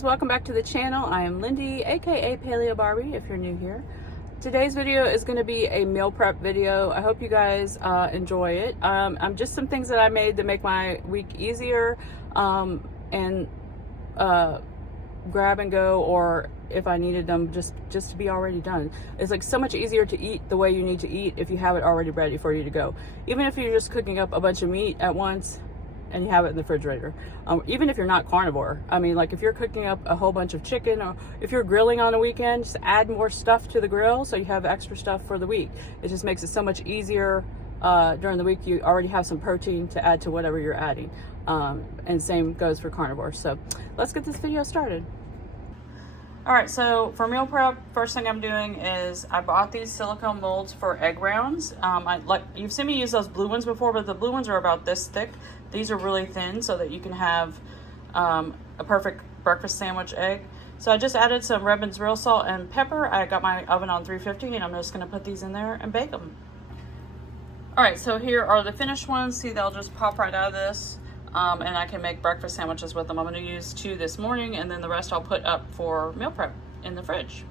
guys, welcome back to the channel. I am Lindy, aka Paleobarbie, if you're new here. Today's video is going to be a meal prep video. I hope you guys enjoy it. I'm just some things that I made to make my week easier and grab and go, or if I needed them just to be already done. It's like so much easier to eat the way you need to eat if you have it already ready for you to go. Even if you're just cooking up a bunch of meat at once and you have it in the refrigerator. Even if you're not carnivore. I mean, like if you're cooking up a whole bunch of chicken, or if you're grilling on a weekend, just add more stuff to the grill so you have extra stuff for the week. It just makes it so much easier. During the week, you already have some protein to add to whatever you're adding. And same goes for carnivore. So let's get this video started. All right, so for meal prep, first thing I'm doing is I bought these silicone molds for egg rounds. You've seen me use those blue ones before, but the blue ones are about this thick. These are really thin so that you can have a perfect breakfast sandwich egg. So I just added some Redmond's real salt and pepper. I got my oven on 350 and I'm just gonna put these in there and bake them. All right, so here are the finished ones. See, they'll just pop right out of this. And I can make breakfast sandwiches with them. I'm going to use 2 this morning, and then the rest I'll put up for meal prep in the fridge.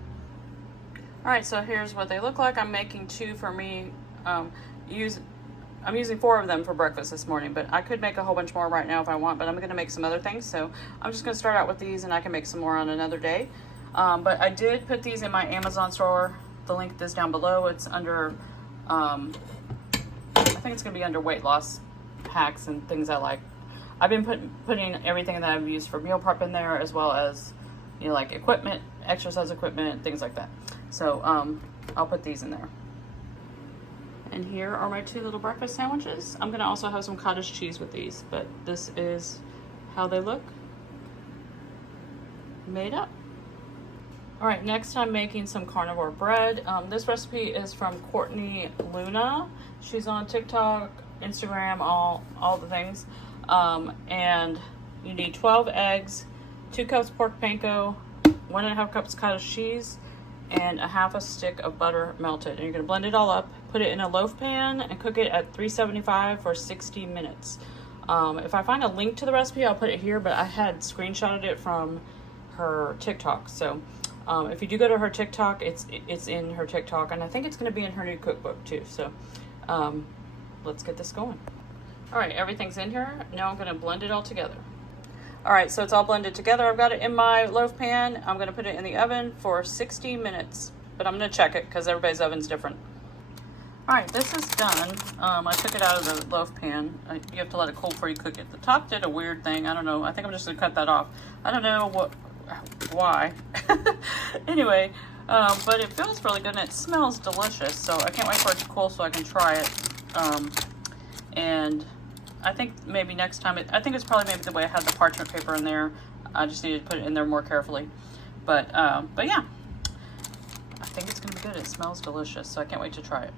All right, so here's what they look like. I'm making 2 for me. I'm using 4 of them for breakfast this morning, but I could make a whole bunch more right now if I want, but I'm going to make some other things. So I'm just going to start out with these, and I can make some more on another day. But I did put these in my Amazon store. The link is down below. It's under, I think it's going to be under weight loss hacks and things I like. I've been putting everything that I've used for meal prep in there, as well as, you know, like equipment, exercise equipment, things like that. So I'll put these in there. And here are my 2 little breakfast sandwiches. I'm gonna also have some cottage cheese with these, but this is how they look made up. All right, next I'm making some carnivore bread. This recipe is from Courtney Luna. She's on TikTok, Instagram, all the things. And you need 12 eggs, 2 cups pork panko, 1.5 cups cottage cheese, and 1/2 stick of butter melted. And you're gonna blend it all up, put it in a loaf pan, and cook it at 375 for 60 minutes. If I find a link to the recipe, I'll put it here, but I had screenshotted it from her TikTok. So if you do go to her TikTok, it's in her TikTok, and I think it's gonna be in her new cookbook too. So let's get this going. All right, everything's in here. Now I'm gonna blend it all together. All right, so it's all blended together. I've got it in my loaf pan. I'm gonna put it in the oven for 60 minutes, but I'm gonna check it because everybody's oven's different. All right, this is done. I took it out of the loaf pan. You have to let it cool before you cook it. The top did a weird thing. I don't know. I think I'm just gonna cut that off. I don't know why. Anyway, but it feels really good and it smells delicious. So I can't wait for it to cool so I can try it. And I think maybe next time, I think it's probably maybe the way I had the parchment paper in there. I just needed to put it in there more carefully. But yeah, I think it's gonna be good. It smells delicious, so I can't wait to try it.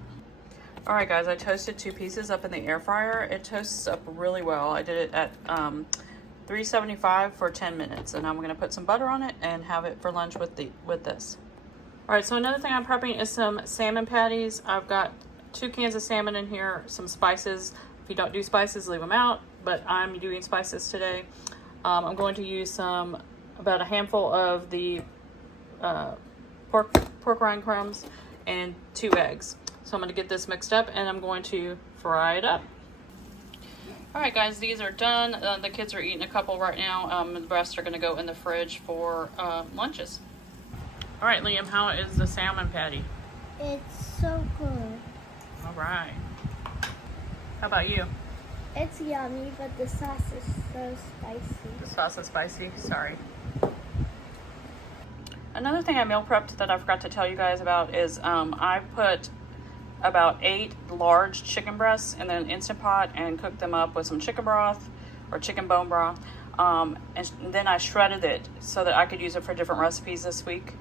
All right, guys, I toasted 2 pieces up in the air fryer. It toasts up really well. I did it at 375 for 10 minutes, and I'm gonna put some butter on it and have it for lunch with this. All right, so another thing I'm prepping is some salmon patties. I've got 2 cans of salmon in here, some spices. If you don't do spices, leave them out, but I'm doing spices today. I'm going to use about a handful of the pork rind crumbs and 2 eggs. So I'm going to get this mixed up and I'm going to fry it up. All right, guys, these are done. The kids are eating a couple right now. The rest are going to go in the fridge for lunches. All right, Liam, how is the salmon patty? It's so good. All right. How about you? It's yummy, but the sauce is so spicy. The sauce is spicy? Sorry. Another thing I meal prepped that I forgot to tell you guys about is I put about 8 large chicken breasts in an Instant Pot and cooked them up with some chicken broth or chicken bone broth. And then I shredded it so that I could use it for different recipes this week.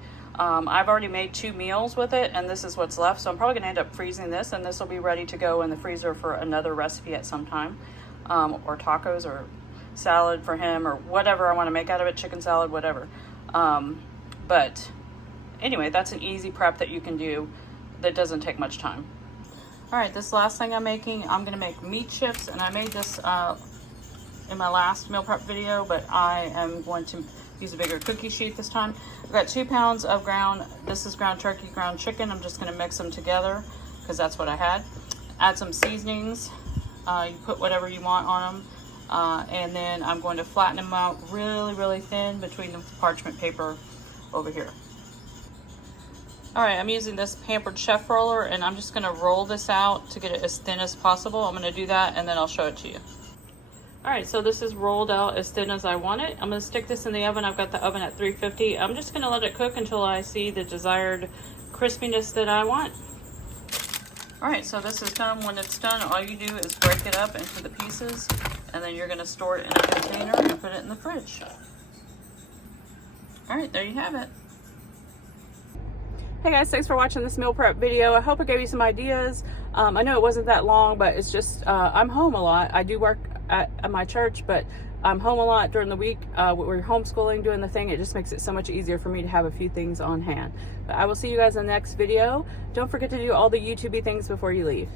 I've already made 2 meals with it, and this is what's left, so I'm probably going to end up freezing this, and this will be ready to go in the freezer for another recipe at some time, or tacos or salad for him, or whatever I want to make out of it, chicken salad, whatever. But anyway, that's an easy prep that you can do that doesn't take much time. All right, this last thing I'm making, I'm going to make meat chips, and I made this in my last meal prep video, but I am going to use a bigger cookie sheet this time. I've got 2 pounds of this is ground turkey, ground chicken. I'm just gonna mix them together because that's what I had. Add some seasonings. You put whatever you want on them. And then I'm going to flatten them out really, really thin between the parchment paper over here. All right, I'm using this Pampered Chef roller, and I'm just gonna roll this out to get it as thin as possible. I'm gonna do that, and then I'll show it to you. All right, so this is rolled out as thin as I want it. I'm gonna stick this in the oven. I've got the oven at 350. I'm just gonna let it cook until I see the desired crispiness that I want. All right, so this is done. When it's done, all you do is break it up into the pieces, and then you're gonna store it in a container and put it in the fridge. All right, there you have it. Hey guys, thanks for watching this meal prep video. I hope it gave you some ideas. I know it wasn't that long, but it's just, I'm home a lot. I do work at my church, but I'm home a lot during the week. We're homeschooling, doing the thing. It just makes it so much easier for me to have a few things on hand. But I will see you guys in the next video. Don't forget to do all the YouTube-y things before you leave.